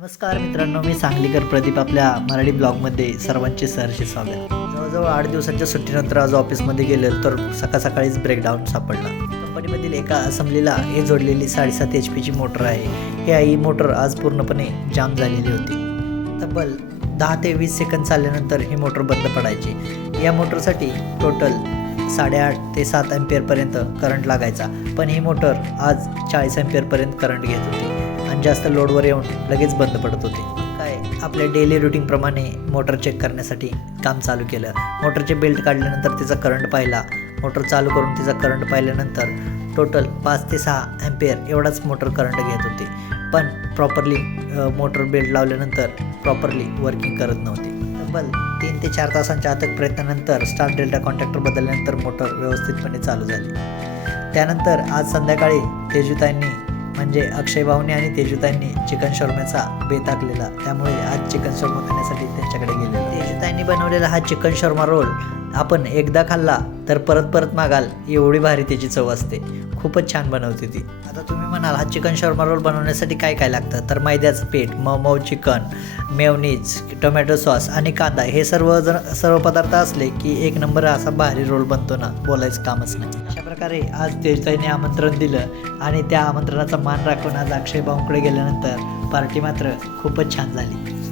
नमस्कार मित्रांनो, मी सांगलीकर प्रदीप आपल्या मराठी ब्लॉगमध्ये सर्वांचे सहर्ष स्वागत. जवळजवळ 8 दिवसांच्या सुट्टीनंतर आज ऑफिसमध्ये गेलो तर सकाळीच ब्रेकडाऊन सापडला. कंपनीमधील एका असेंब्लीला हे जोडलेली 7.5 HP मोटर आहे. ही मोटर आज पूर्णपणे जाम झालेली होती. तब्बल 10 ते 20 सेकंद चालल्यानंतर ही मोटर बंद पडायची. या मोटरसाठी टोटल 8.5 ते 7 अँपिअरपर्यंत करंट लागायचा, पण ही मोटर आज 40 अँपिअरपर्यंत करंट घेत होती आणि जास्त लोडवर येऊन लगेच बंद पडत होती. आपल्या डेली रुटीनप्रमाणे मोटर चेक करण्यासाठी काम चालू केलं. मोटरचे बेल्ट काढल्यानंतर तिचा करंट पाहिला. मोटर चालू करून तिचा करंट पाहिल्यानंतर टोटल 5 ते 6 अँपिअर एवढाच मोटर करंट घेत होती, पण प्रॉपरली मोटर बेल्ट लावल्यानंतर प्रॉपरली वर्किंग करत नव्हती. तब्बल 3 ते 4 तासांच्या अथक प्रयत्नानंतर स्टार डेल्टा कॉन्टॅक्टर बदलल्यानंतर मोटर व्यवस्थितपणे चालू झाली. त्यानंतर आज संध्याकाळी तेजूताईंनी म्हणजे अक्षय भाऊने आणि तेजूताईंनी चिकन शॉर्म्याचा बेत आखलेला, त्यामुळे आज चिकन शॉर्मा खाण्यासाठी त्यांच्याकडे गेलेलो. तेजूताईंनी बनवलेला हा चिकन शॉर्मा रोल आपण एकदा खाल्ला तर परत मागाल, एवढी भारी त्याची चव असते. खूपच छान बनवते ती. आता तुम्ही म्हणाल हा चिकन शॉर्मा रोल बनवण्यासाठी काय काय लागतं, तर मैद्याचं पीठ, मऊ चिकन, मेयोनीज, टोमॅटो सॉस आणि कांदा, हे सर्व पदार्थ असले की एक नंबर असा भारी रोल बनतो ना, बोलायचं कामच नाही. अशा प्रकारे आज तेजताईने आमंत्रण दिलं आणि त्या आमंत्रणाचा मान राखून आज अक्षय भाऊंकडे गेल्यानंतर पार्टी मात्र खूपच छान झाली.